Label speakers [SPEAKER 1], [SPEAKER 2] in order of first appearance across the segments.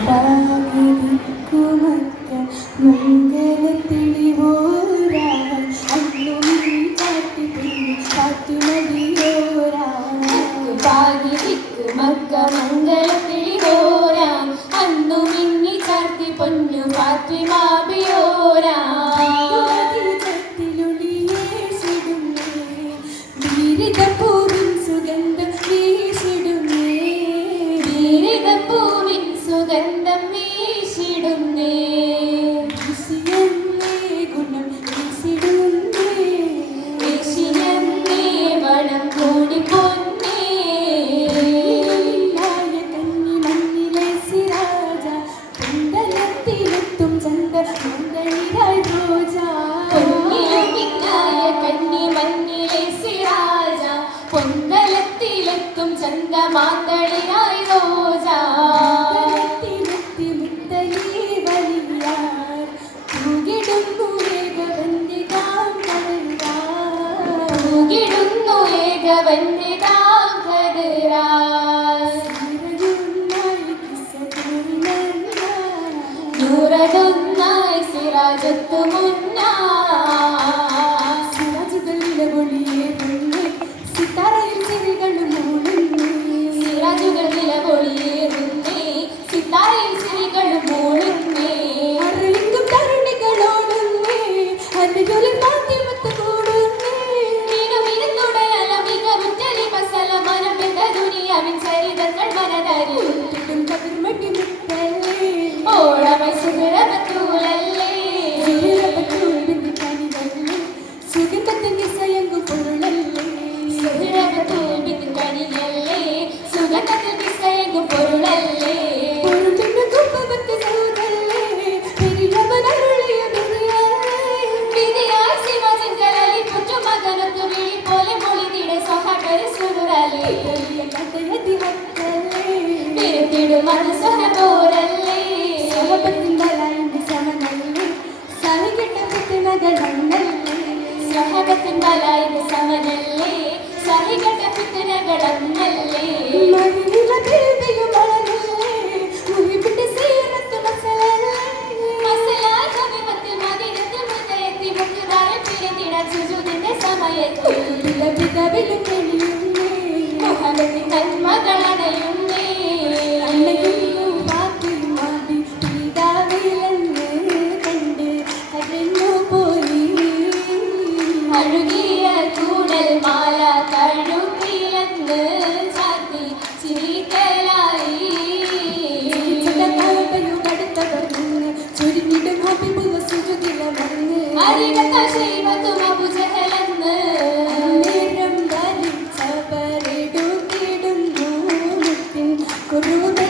[SPEAKER 1] പകിരിക്കുമറ്റ മംഗലത്തിളിവോരാൻ അന്നും കാട്ടി കാട്ടി മതിയോരാൻ
[SPEAKER 2] പകിരിക്കുമക്ക മംഗലത്തിൽ നൂറതൊന്നായി സിറാജത്തു മുന്നാ. സമനല്ലേ സഹികട പിത്തനകളന്നല്ലേ
[SPEAKER 1] മരുന്നില ബിൽബിയും
[SPEAKER 2] அழுகிய கூடல் Mala கழுத்திலந்து
[SPEAKER 1] Good morning.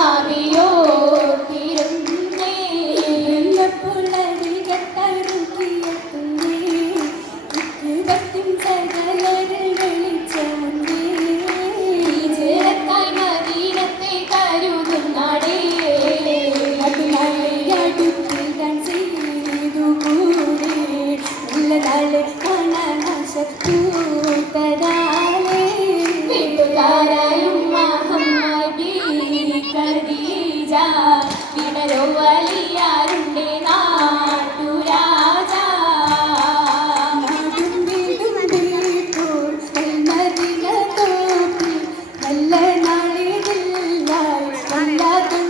[SPEAKER 2] i don't Bobby.
[SPEAKER 1] la